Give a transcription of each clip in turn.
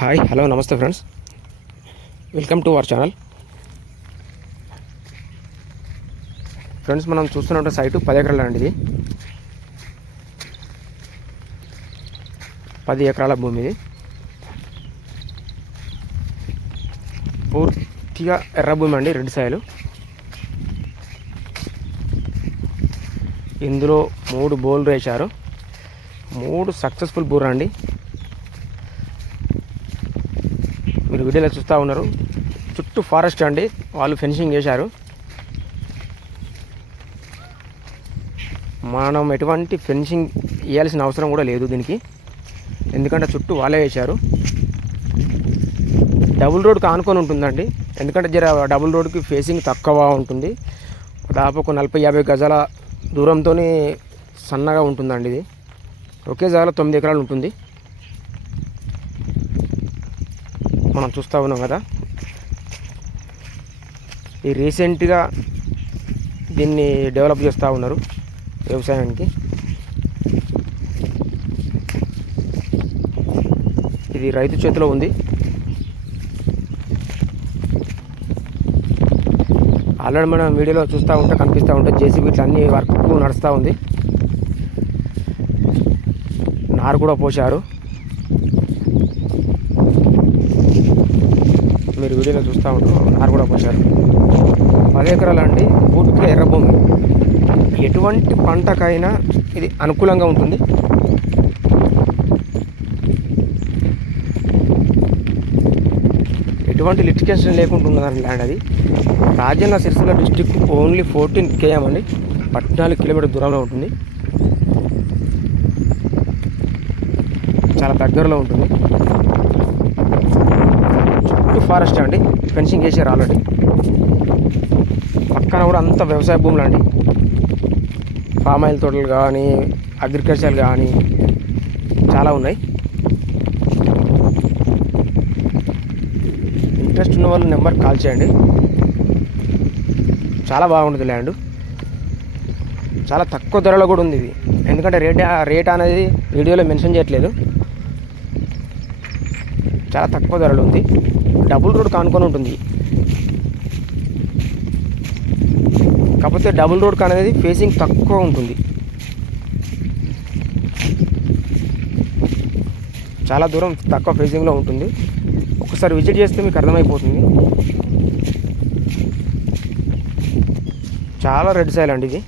Hi hello నమస్తే friends, welcome to our channel. Friends, మనం చూస్తున్న సైటు 10 ఎకరాల అండి. ఇది 10 ఎకరాల భూమి. ఇది పూర్తిగా ఎర్ర భూమి అండి, రెడ్ సాయిల్. ఇందులో 3 బోర్లు వేశారు. 3 సక్సెస్ఫుల్ బోర్ అండి. మీరు వీడియోలో చూస్తూ ఉన్నారు. చుట్టూ ఫారెస్ట్ అండి, వాళ్ళు ఫెన్సింగ్ చేశారు. మనం ఎటువంటి ఫెన్సింగ్ వేయాల్సిన అవసరం కూడా లేదు దీనికి, ఎందుకంటే చుట్టూ వాళ్ళే వేశారు. డబుల్ రోడ్కి ఆనుకొని ఉంటుందండి, ఎందుకంటే డబుల్ రోడ్కి ఫేసింగ్ తక్కువ ఉంటుంది. దాదాపు 40-50 గజాల దూరంతో సన్నగా ఉంటుందండి. ఇది ఒకే జాగాలో 9 ఎకరాలు ఉంటుంది. మనం చూస్తూ ఉన్నాం కదా. ఈ రీసెంట్గా దీన్ని డెవలప్ చేస్తూ ఉన్నారు వ్యవసాయానికి. ఇది రైతు చేతిలో ఉంది. ఆల్రెడీ మనం వీడియోలో చూస్తూ ఉంటే కనిపిస్తూ ఉంటే జేసీబీ ఇట్లా అన్ని వర్క్ నడుస్తూ ఉంది. నారు కూడా పోశారు. మీరు వీడియోలో చూస్తూ ఉంటారు, నారు కూడా పోశారు. 10 ఎకరాలు అండి, పూర్తిగా ఎర్రభూమి. ఎటువంటి పంటకైనా ఇది అనుకూలంగా ఉంటుంది. ఎటువంటి లిటికేషన్ లేకుండా ఉన్నదండి ల్యాండ్. అది Rajanna Sircilla district, only 14 km అండి, 14 కిలోమీటర్ దూరంలో ఉంటుంది. చాలా దగ్గరలో ఉంటుంది. ఫారెస్ట్ అండి, ఫెన్సింగ్ చేశారు ఆల్రెడీ. పక్కన కూడా అంత వ్యవసాయ భూములు అండి. పామ్ ఆయిల్ తోటలు కానీ, అగ్రికల్చర్ కానీ చాలా ఉన్నాయి. ఇంట్రెస్ట్ ఉన్న వాళ్ళు నెంబర్కి కాల్ చేయండి. చాలా బాగుంటుంది ల్యాండ్. చాలా తక్కువ ధరలో కూడా ఉంది ఇది, ఎందుకంటే రేట్ అనేది వీడియోలో మెన్షన్ చేయట్లేదు. చాలా తక్కువ ధరలో ఉంది. డబుల్ రోడ్ కానుకొని ఉంటుంది. కాకపోతే డబుల్ రోడ్ అనేది ఫేసింగ్ తక్కువ ఉంటుంది. చాలా దూరం తక్కువ ఫేసింగ్లో ఉంటుంది. ఒకసారి విజిట్ చేస్తే మీకు అర్థమైపోతుంది. చాలా రెడ్ సాయిల్ అండి ఇది.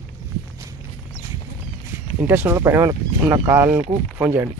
ఇంట్రెస్ట్ ఉన్న పైన ఉన్న కాళ్ళకు ఫోన్ చేయండి.